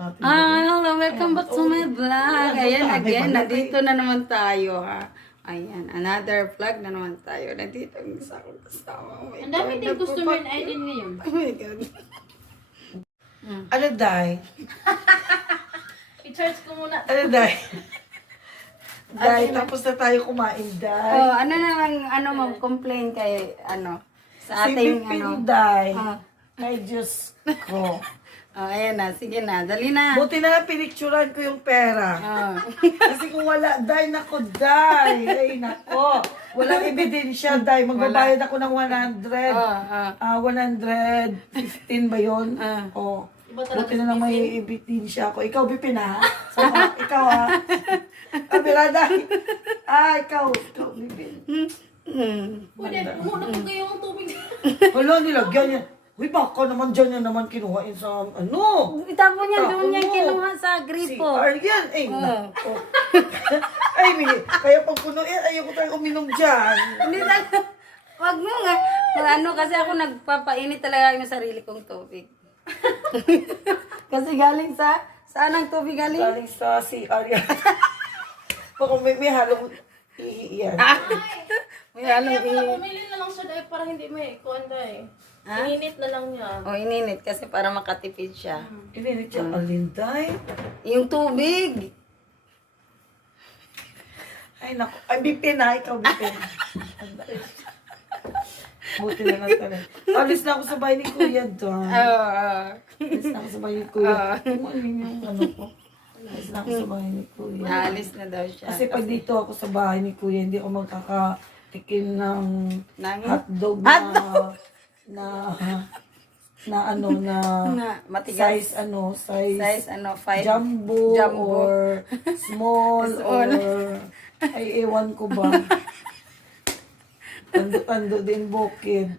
Hello, welcome back to my vlog. Ayan, again, nandito na naman tayo, ha. Ayan, another vlog na naman tayo. Nandito ang isa kong kasama. Oh my Ang dami God, din customer na Aiden ngayon. Oh my God. Ano, Day? I-charge ko muna. Ano, Day? Day, tapos na tayo kumain, Day. Oh, ano naman, mag-complain kay, sa Si ating, Pipin, Day. Ah. Ay, Diyos ko. Oh, ayan na, sige na, dali na. Buti na lang pinicturan ko yung pera. Oh. Kasi kung wala, Day, nako, Day. Ay, nako. Walang ebidensya, Day. Magbabayad ako ng 100. 115 ba yun? Oh. Buti na lang may ebidensya ako. Ikaw, Bipin, ha? So, ikaw, ha? Kabila, Day. Ikaw, Bipin. Pwede, muna ko kayo ang tubig. Wala, nilagyan niya. Uy, baka naman dyan yan naman kinuhain sa ano. Itapon niya, doon Tapo niya mo. kinuha sa Si gripo. Aryan. Ay, nako. Ay, kaya pag punuin, ayoko tayo uminom dyan. Hindi talaga. Wag mo nga. Kasi ako nagpapainit talaga yung sarili kong tubig. Kasi galing saan ang tubig galing? Galing sa si Aryan. Baka may halong iiyan. May Kaya halong pala pumili na lang siya dahil para hindi may kuwanda eh. Ininit na lang niya. O, ininit kasi para makatipid siya. Ininit yung alinday. Yung tubig. Ay, nako. Ay, Bipin, ha? Ikaw, Bipin. Buti na lang talaga. Alis na ako sa bahay ni Kuya doon. Alis na ako sa bahay ni Kuya. Kung ano yung ano ko. Alis na ako sa bahay ni Kuya. Naalis na daw siya. Kasi pag dito ako sa bahay ni Kuya, hindi ako magkakatikim ng Nang- hotdog na na matigas. size Five. jumbo, Jumbo. or small or ay ewan ko ba. Tando-tando din bukid.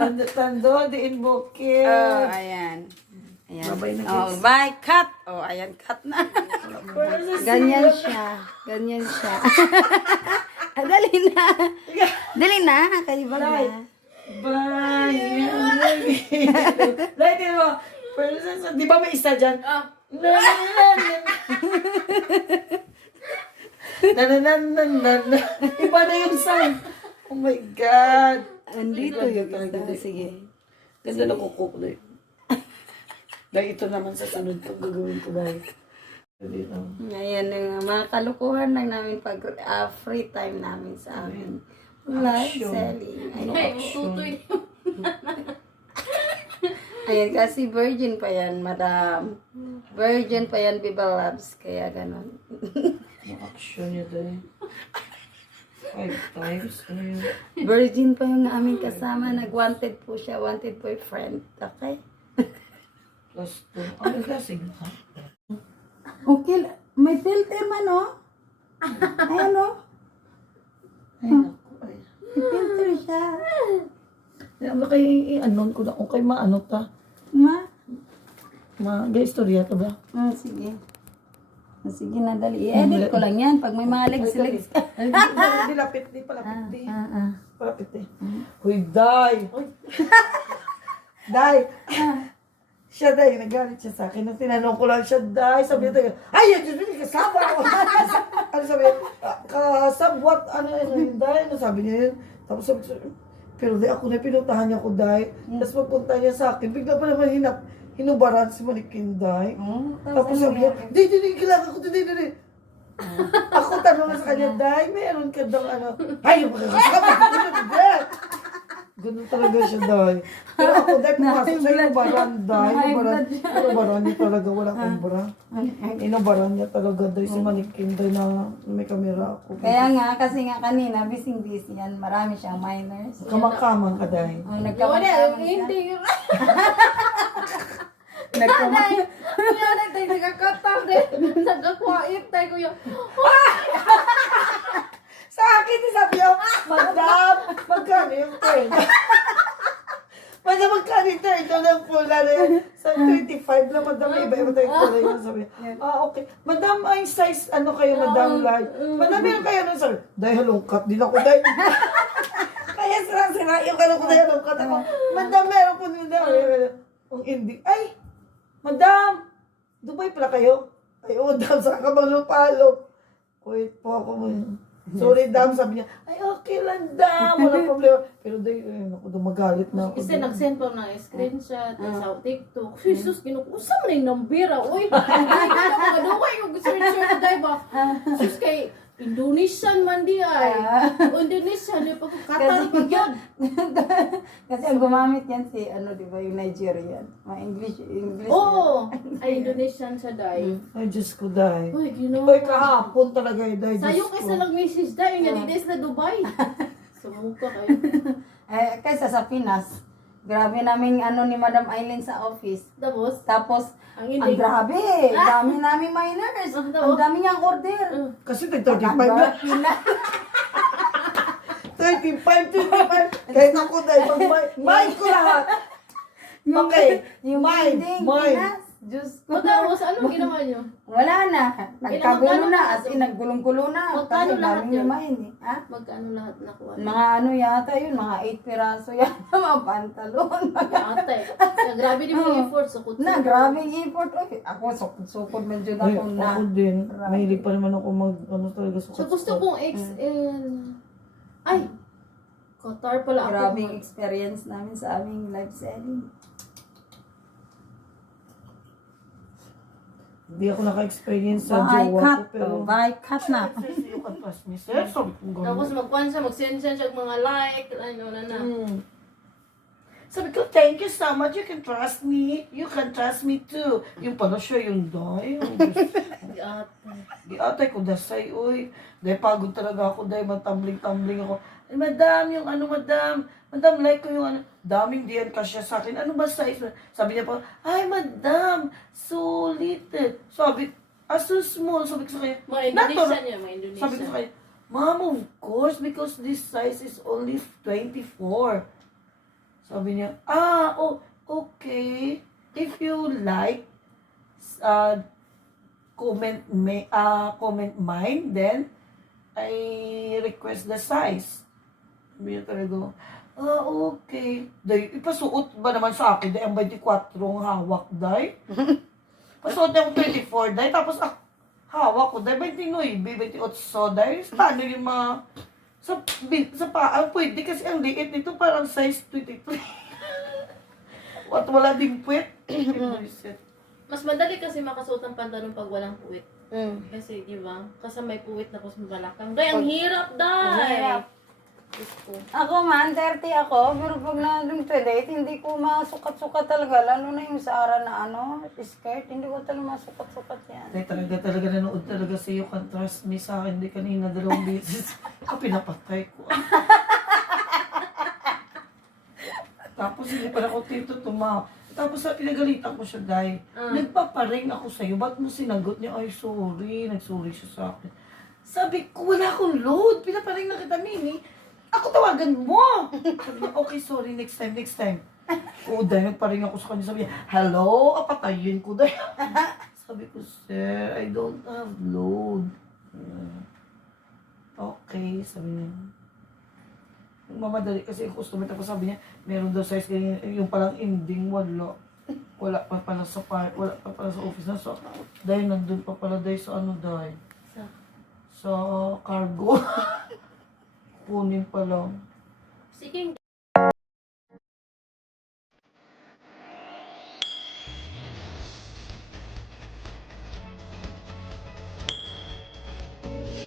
Tando-tando din bukid. Oh, ayan. Ayan. Babay na, Oh, guys. bye, cut. Oh, ayan, cut na. Ganyan siya. Ganyan siya. Dali na. Dali na. Kayo ba na? Bye! Like, di ba may isa dyan? Iba na yung sound. Oh my God. Andito yung isa. Sige. Ganda na kukuk na yun. Dahil ito naman sa sunod ko gagawin ko dahil. Ayan yung mga kalukuhan lang namin pag free time namin sa amin. Live selling. Ay, tutoy. Ayan, kasi virgin pa yan, madam. Virgin pa yan, Viva Loves. Kaya ganon. Yung action niya dahil. 5 times. Ano yun? Virgin pa yung aming kasama. Nag-wanted po siya. Wanted boyfriend. Okay? Plus 2. Ang lasing ha? Okay. May filter man, oh. Ayan, oh. Ay, naku. Ay. May filter siya. Ano kayo i-anon ko na kung kayo maano ta? Ma? Mag-istorya ka ba? Sige. Sige na, dali. I-edit ko lang yan. Pag may mga legs. Ay, di lapit, di palapit, di. Palapit, di. Huy, Day! Day! Siya, Day, nagalit siya sa akin. Nung tinanong ko lang siya, Day, sabi niya, ay, yan, yun, kasama ako. Ano sabi niya, kasabwat, ano yun, Day, ano sabi niya yun? Tapos sabi niya, pero di ako na pinuntahan niya ko, Day. Tapos pagpunta niya sa akin, bigla pa naman hinubaran si Manikin, Day. Tapos sabi niya, di, kailangan ko, di. Ako tanong na sa kanya, Day, meron ka daw ano, ay, magkakasama, ganun talaga siya, Day. Pero ako, Day, pumasok sa inubaran, Day. Inubaran niya talaga, wala kong bra. Inubaran niya talaga, Day, si Manikin, Day, na may kamera ako. Kaya nga, kasi nga kanina, busy yan. Marami siyang minors. Kamakama ka, Day. Oh, Wala, nagkakamang siya. hindi. Nagkakamang. Wala, tayo nagkakataw din. Nagkakwait tayo ko yun. Sa akin, sabi niya, Madam, magkano yung turn? Madam, magkano yung turn? Ito lang pula na yun. Sa 25 lang, Madam, iba-iba tayong kulay yun. Sabi niya, okay. Madam, ay size, ano kayo, Madam, like? Madam, meron kayo, ano, sabi, dahil halongkat din ako, dahil. Kaya sira yung ano ko, dahil halongkat ako. Madam, meron po, Madam. Kung hindi, ay, Madam, Dubai pala kayo? Ay, oh, dam, saan ka bang lupalo? Wait po ako mo. Sorry, dam, sabi niya, ay, okay lang, dam, wala problema. Pero day, naku, dumagalit na ako. Kasi nag-send pa ng screenshot sa TikTok. Jesus, kinukusa mo na yung nambira. Uy, mga duway yung search dahil ba? Sus kay Indonesian man di ay. Indonesian, di pa ko Qatar pa yun. Kasi ang gumamit yan si, di ba, yung Nigerian. Mga English. Oo, ay Indonesian siya dahil. Ay, Diyos ko, day. Uy, ginawa. Ay, kahapon talaga yun, day. Sa'yo Diyos kaysa ko. nag-message dahil nga di na Dubai. Sumuka kayo. Kaysa sa Pinas. Grabe naming ni Madam Eileen sa office. Tapos, Ang ang hindi. grabe, dami naming minors. Ang dami niyang order. Kasi nag-35 na. Hanggang Pinas. 35, 25. Kahit ako, day, pag mind ko lahat. Okay, Yung mind, ending, mind. Pinas. Diyos ko. Tapos, anong ginawa nyo? Wala na. Nagkagulo magkano na. na? As in, nagkulong-kulo na. Magkano Kasi lahat dami yun? naman eh. Ha? Magkano lahat nakuha? Mga yata yun, mga 8 piraso yata, mga pantalon. Ate, grabe din mo effort sa kutso. Na, grabe yung effort. Oy, ako, sukod man dyan Ay, ako na. ako din. Grabe. Mahilig pa naman ako talaga So, sukat. gusto kong XL. Ay! Qatar pala ako. Grabe yung experience namin sa aming live selling. Hindi ako naka-experience sa Bahay jowa ko, cut. pero... Bahay cut na. You can trust me, sir. Sabi ko Tapos gano'n. mag-send siya ng mga like, ano na. Sabi ko, thank you so much. You can trust me. You can trust me too. Yung pala siya, yung day. Di atay ko, dasay, uy. Dahil pagod talaga ako, dahil matambling-tambling ako. Ay, madam, yung madam. Madam, like ko yung daming diyan ka siya sa akin. Ano ba size? Sabi niya pa, ay, madam, so little. Sabi, so small. Sabi ko sa kanya, Mga Indonesian yan, mga Indonesian. sabi ko sa kanya, ma'am, of course, because this size is only 24. Sabi niya, okay. If you like, comment mine, then I request the size. Sabi niya talaga, okay. Day, ipasuot ba naman sa akin? Day, ang 24 ang hawak, day. Pasuot niya ang 24, day. Tapos, hawak ko, day, 29, 28, day. Paano yung mga, sa paa, pwede kasi ang liit nito parang size 23. At wala ding puwet. Mas madali kasi makasuot ng pantalon pag walang puwit. Kasi, di ba? Kasi may puwit tapos mabalakang. Day, ang hirap, day! Hirap. Ako man, 30 ako, pero pag nandun 28, hindi ko masukat-sukat talaga. Lalo na yung sa ara na skirt, hindi ko talaga masukat-sukat yan. Day, talaga nanood talaga sa iyo. Can trust me sa akin. Di kanina 2 beses. Pinapatay ko. Tapos hindi pa ako tito Tapos pinagalitan ko siya, day. Nagpaparing ako sa'yo. Ba't mo sinagot niya? Ay, sorry. Nagsorry siya sa akin. Sabi ko, wala akong load. Pinaparing na kita, Mimi. Ako tawagan mo. Sabi niya, okay, sorry. Next time. Oo, day. Nagparing ako sa kanya. Sabi niya, hello? Apatayin ko, day. Sabi ko, sir, I don't have load. Okay, sabi niya. Mamadali kasi yung customer tapos sabi niya, meron daw size ganyan, yung palang ending, wala. Wala pa pala sa office na. So, dahil nandun pa pala dahil sa dahil. Sa cargo. Kunin pa lang. Sige.